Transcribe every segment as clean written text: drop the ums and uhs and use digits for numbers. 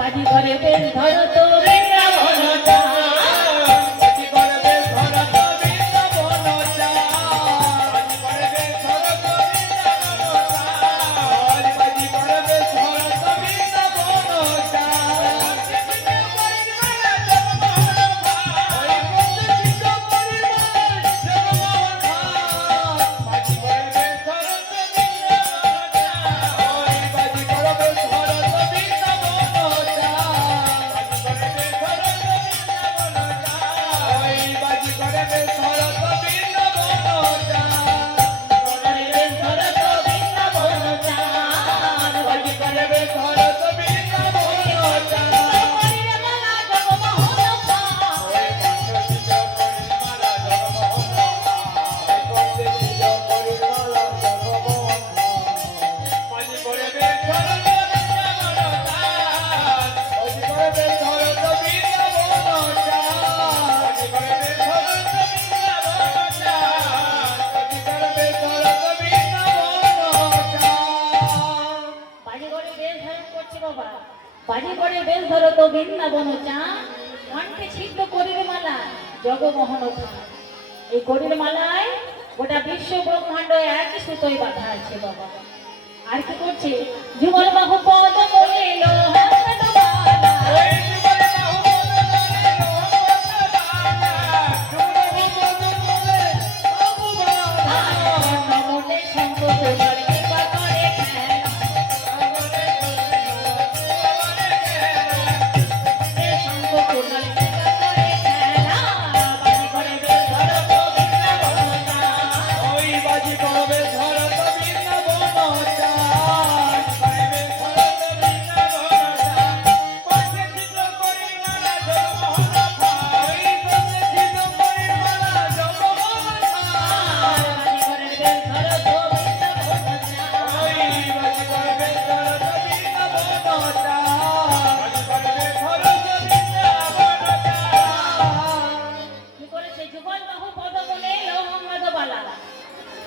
বাজি ঘরে বেল ধরো তো বৃন্দাবন বাজি করে বেশ ধরো তো বৃন্দাবন বাজি করে বেশ ধরো তো বৃন্দাবন বাজি করে বেশ ধরো তো বাজি করে বেল ধরো তো বৃন্দাবন কণ্ঠে ছিদ্র করির মালা জগমোহন এই করির মালায় গোটা বিশ্ব ব্রহ্মাণ্ড একই সুতোয় বাঁধা আছে বাবা। আর কি করছে যুগল বাহু পদ বলে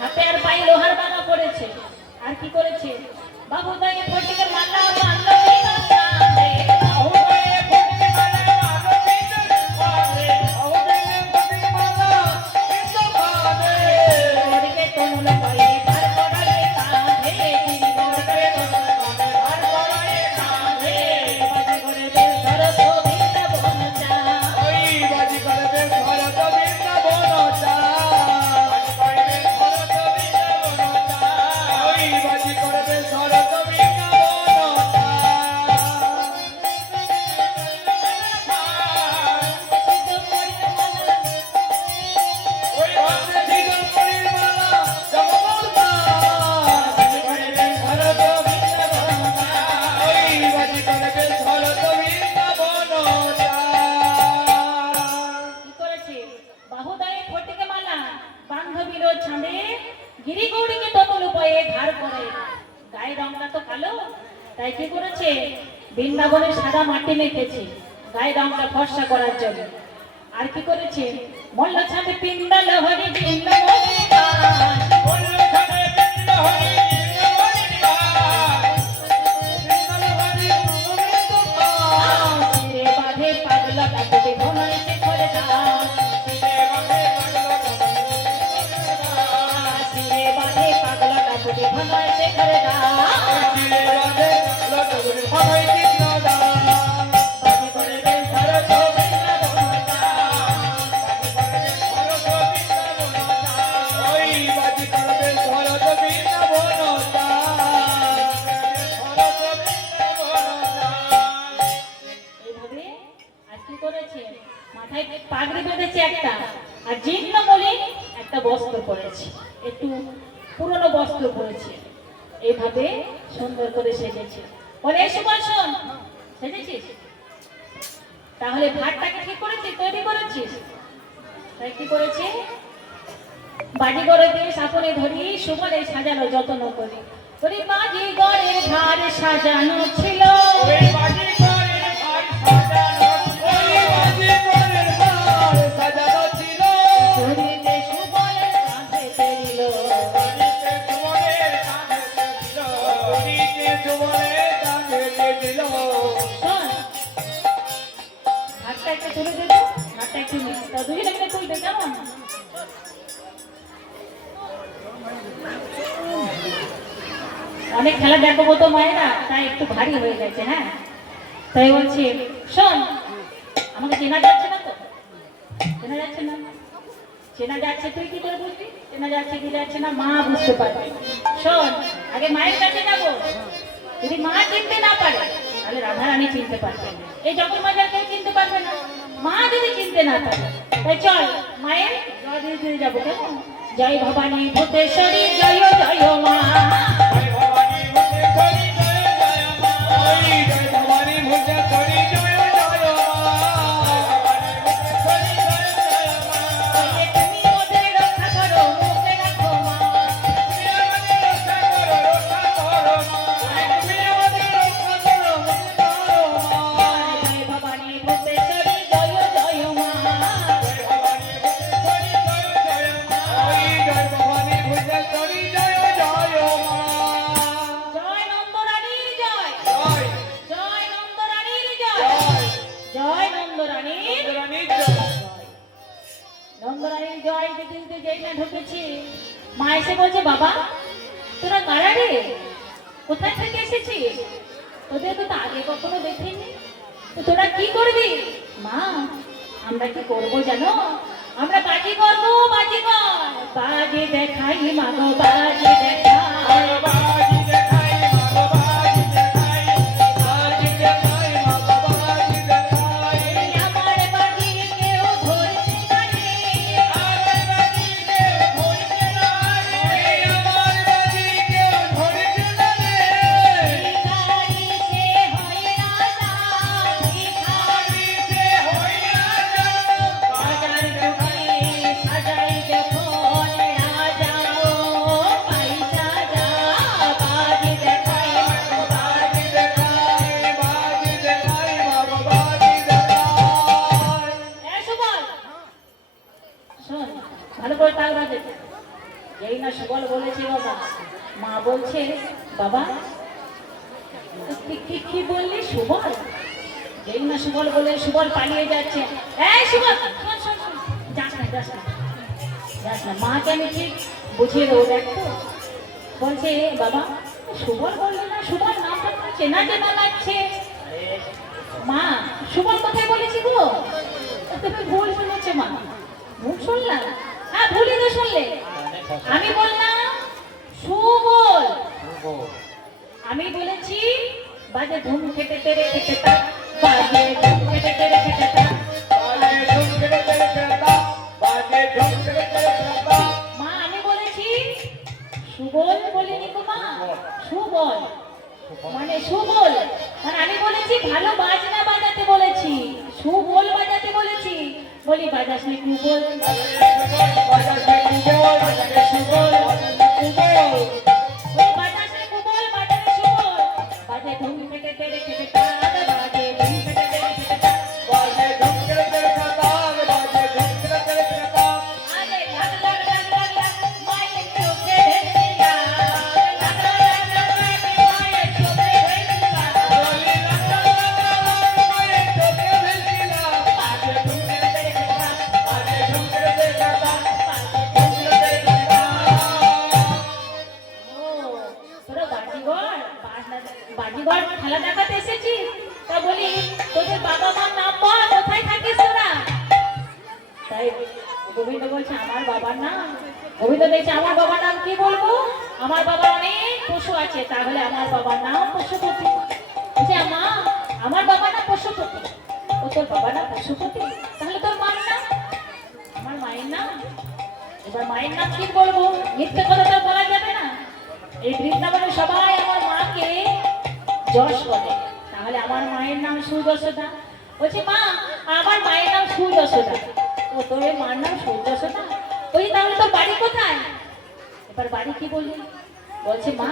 হাতে আর পায়ে লোহার বাঁধা পড়েছে। আর কি করেছে বাবু দাই ফটিকের মালা বাঁধলো গিরিগৌরীকে ততল উপায়ে ধার করে। গায়ের রংটা তো কালো, তাই কি করেছে বৃন্দাবনের সাদা মাটি মেখেছে গায়ের রংটা ফর্সা করার জন্য। আর কি করেছে মল্ল ছাদে পিণ্ডল হরি বাঁধে পাগলা কাপড়ে ঘনায় শেখরে দাস পাগলা কাপড়ে ঘনায় শেখরে দাস মাথায় পাগড়ি বেঁধেছে একটা, আর জীর্ণ বলে একটা বস্ত্র পরেছে, একটু পুরনো বস্ত্র পরেছে। এইভাবে সুন্দর করে সেজেছে। বলে সুভাষণ সেজেছিস, তাহলে ভাতটাকে ঠিক করেছিস, তৈরি করেছিস? তাই কি করেছে বাজি করে দিয়ে সাপনে ধরি সুবলে সাজানো যত্ন করি। তোর বাজি গড়ের ভার সাজানো ছিল, একটু তুলে দেবো, হাতটা একটু নিয়ে তা দুজনে মিলে তুলবে, কেমন? অনেক খেলা দেখাবো তো মায়েরা, তাই একটু ভারী হয়ে গেছে। হ্যাঁ, তাই বলছি শোন, আমাকে চেনা যাচ্ছে না তো? চেনা যাচ্ছে না? চেনা যাচ্ছে তুই কি করে বুঝবি? চেনা যাচ্ছে কি যাচ্ছে না মা বুঝতে পারবে। শোন, আগে মায়ের কাছে যাবো, যদি মা চিনতে না পারে তাহলে রাধারানী চিনতে পারবে, এই জগৎ মাঝার কেউ চিনতে পারবে না, মা যদি চিনতে না পারে। তাই চল মায়ের জয় দিয়ে দিয়ে যাবো, কেমন? জয় ভবানী ভূতেশ্বরী জয় জয় মা, জয় ভবানী ভূতেশ্বরী জয় জয় মা, জয় ভবানী ভূতেশ্বরী জয় জয় মা, ভবানী ভূতেশ্বরী জয় জয় মা। তুমি ওদের রক্ষা করো, মুখে রাখো মা, তুমি আমাদের রক্ষা করো, রক্ষা করো মা। তুমি আমাদের রক্ষা করো, রক্ষা করো মা। জয় ভবানী ভূতেশ্বরী জয় জয় মা, জয় ভবানী ভূতেশ্বরী জয় জয় মা, জয় ভবানী ভূতেশ্বরী জয় জয় মা। জয় নন্দরানীর জয়, জয় জয় নন্দরানীর জয়, জয় জয় নন্দরানীর রানীর জয়। নন্দরানীর জয় দিতে দিতে যেই না ঢুকেছি, মা এসে বলছে বাবা তোরা কারা রে, কোথায় থেকে এসেছিস? তোদের তো আগে কখনো দেখিনি, তো তোরা কি করবি? মা আমরা কি করবো জানো, আমরা বাজি করবো, বাজি কর, বাজি দেখাই মাগো, বাজি দেখাই, বাজি দেখাই মা, বাজি দেখাই, বাজি দেখাই মা, বাজি দেখাই। আমার বাজি কেউ ধরছে না রে, আমার বাজি কেউ ধরছে না রে, আমার বাজি কেউ ধরছে না রে। ভিখারি সে হয় রাজা, ভিখারি সে হই রাজা, বাজার ঢুকে সাজাই যখন রাজা ও পয়সা যা, বাজি দেখাই মাগো, বাজি দেখাই, বাজি দেখাই মা, বাজি দেখাই। সুবল শোন, ভালো করে তাল বাজে। এই না সুবল বলেছে বাবা, মা বলছে বাবা কি বললি সুবল? যেই না সুবল বলে সুবল পালিয়ে যাচ্ছে, এই সুবল শোন শোন শোন, যাস না যাস না যাস না, মাকে আমি ঠিক বুঝিয়ে দেবো। দেখ তো বলছে বাবা সুবল বললো না, সুবল নামটা তো চেনা চেনা লাগছে। মা সুবল কোথায় বলেছি গো? তুমি ভুল শুনেছো মা, ভুল শুনলাম? হ্যাঁ ভুলই তো শুনলে, আমি বললাম সুবল, আমি বলেছি বাজে ধুম খেতে তেরে খেতে তা, বাজে ধুম খেতে তেরে খেতে তা। বাজে ধুম কেটে তেরে খেতা, বাজে ধুম কেটে তেরে খেতা। মা আমি বলেছি সুবল বলিনি গো মা, সুবল মানে সুবল, মানে আমি বলেছি ভালো বাজনা বাজাতে বলেছি, সুবল বাজাতে বলেছি, বলি বাজাস নি কুবল, বাজাতে কুবল, বাজাতে সুবল, বাজাতে কুবল। বলি বাজাস নি কুবল, বাজাতে সুবল, বাজে ধুম খেতে তেরে খেতে তা, বাজে ধুম খেতে তেরে খেতে তা। বাজে ধুম কেটে তেরে খেতা, বাজে ধুম কেটে তেরে খেতা। আরে লাগ লাগ লাগ লাগ লাগ মায়ের চোখে ভেসে যা, লাগ লাগ লাগ লাগ মায়ের চোখে ভেসে যা। বলি লাগা লাগা মায়ের চোখে ভেসিলা, বাজে ধুম কেটে তেরে খেতা, বাজে ধুম কেটে তেরে খেতা, ধুম কেটে তেরে খেতা। ও, তোরা বাজিঘর খেলা দেখাতে এসেছিস? তা বলি তোদের বাবা মার নাম বল, কোথায় থাকিস তোরা? তাই গোবিন্দ বলছে আমার বাবার নাম, গোবিন্দ দেখছে আমার বাবার নাম কি বলবো, আমার বাবার অনেক পশু আছে, তাহলে আমার বাবার নাম পশুপতি। বলছে মা আমার বাবার নাম পশুপতি, ও তোর বাবার নাম পশুপতি, তাহলে তোর মার নাম? আমার মায়ের নাম, এবার মায়ের নাম কি বলবো, মিথ্যে কথা তো বলা যাবে না। এই বৃন্দাবনে সবাই আমার মাকে যশ করে, তাহলে আমার মায়ের নাম সুযশোদা। বলছে মা আমার মায়ের নাম সুযশোদা, ও তোর মার নাম সুযশোদা, বলছি তাহলে তোর বাড়ি কোথায়? এবার বাড়ি কি বললি? বলছে মা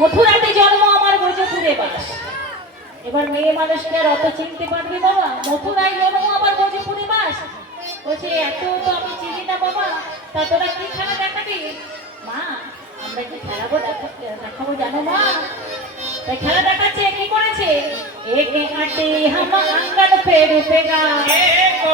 মথুরাতে জন্ম, আমার ব্রজপুরে বাস। এবার মেয়ে মানুষকে আর অত চিনতে পারবি বাবা, মথুরায় জন্ম আমার ব্রজপুরে বাস। বলছে এত তো আমি চিনি না বাবা, তা তোরা কি খেলা দেখাবি? মা আমরা কি খেলাবো দেখাবো জানো মা? তাই খেলা দেখাচ্ছে কি করেছে, एक आटी हम आंगन पे रुपेगा एक